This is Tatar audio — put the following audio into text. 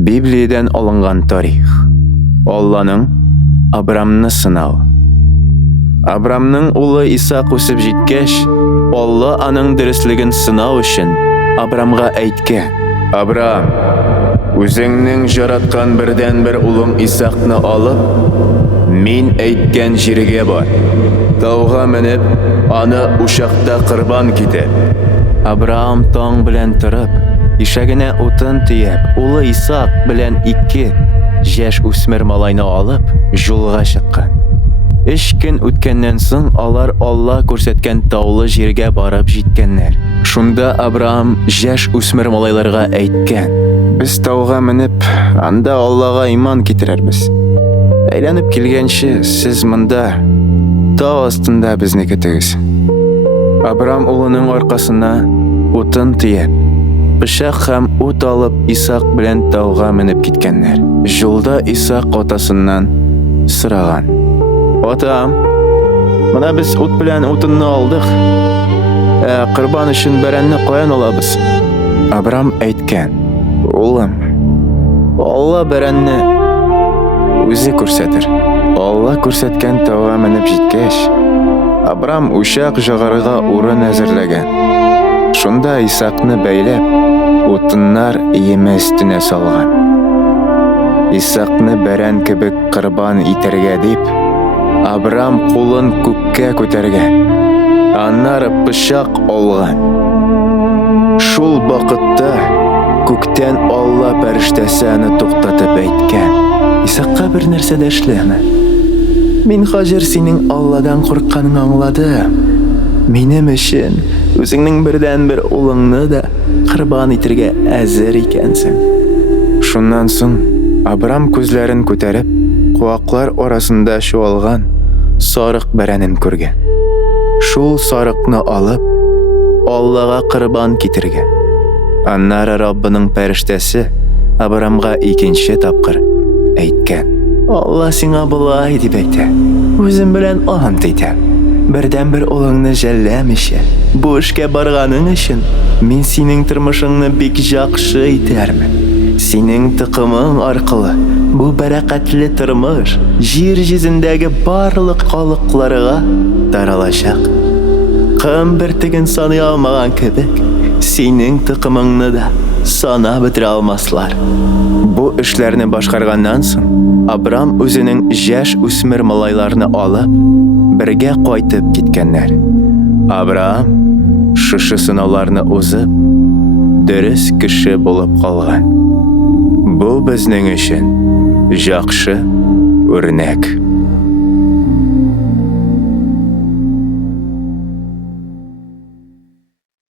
Библиядан алынган тарих. Алланың Абрамны сынавы. Абрамның улы Исаак үсеп җиткәч, Алла аның дөрестлеген сынау өчен Абрамга әйткән: Абрам, үзеңнең жараткан бердән-бер улың Исаакны алып, мин әйткән җиргә бар. Тауга менеп, аны учакта корбан китеп. Абрам таң белән торып, ишәгенә утын төяп, улы Исаак белән 2 яшь үсмер малайны алып, юлга чыккан. 3 көн үткәннән соң алар Алла күрсәткән таулы җиргә барып җиткәннәр. Шунда Абрам яшь үсмер малайларга әйткән: Без тауга менеп, анда Аллага иман китерербез. Әйләнеп килгәнче, сез монда тау астында безне көтегез. Абрам улының аркасына утын төяп, пычак һәм ут алып Исаак белән тауга менеп киткәннәр. Юлда Исаак атасыннан сораган: Атам, менә без ут белән утынны алдык. Корбан өчен бәрәнне каян алабыз? Абрам әйткән: Улым, Алла бәрәнне үзе күрсәтер. Алла күрсәткән тауга менеп җиткәч, Абрам учак жагарга урын әзерләгән. Шунда Исаакны бәйләп, утыннар еме өстенә салган. Исаакны бәрән кебек корбан итәргә дип, Абрам кулын күккә күтәргән. Аннары пычак алган. Шул вакытта күктән Алла фәрештәсе аны туктатып әйткән: Исаакка бер нәрсә дә эшләмә. Мин хәзер синең Алладан куркканыңны аңладым. Минем өчен үзеңнең бердән-бер улыңны да корбан итәргә әзер икәнсең. Шуннан соң Абрам күзләрен күтәреп, куаклар арасында чуалган сарык бәрәнен күргән. Шул сарыкны алып, Аллага корбан китергән. Аннары Раббының фәрештәсе Абрамга 2нче тапкыр әйткән: Алла сиңа болай дип әйтә: Үзем белән ант итәм, бердән-бер улыңны жәлләмичә, бу эшкә барганың өчен мин синең тормышыңны бик яхшы итәрмен. Синең тукымың аркылы бу бәрәкәтле тормыш җир йөзендәге барлык халыкларга таралачак. Кем бертеген саный алмаган кебек, синең тукымыңны да санап бетерә алмаслар. Бу эшләрне башкарганнан соң Абрам үзенең яшь үсмер малайларны алып, бергә кайтып киткәннәр. Абрам шушы сынауларны узып, дөрес кеше булып калган. Бу безнең өчен яхшы үрнәк.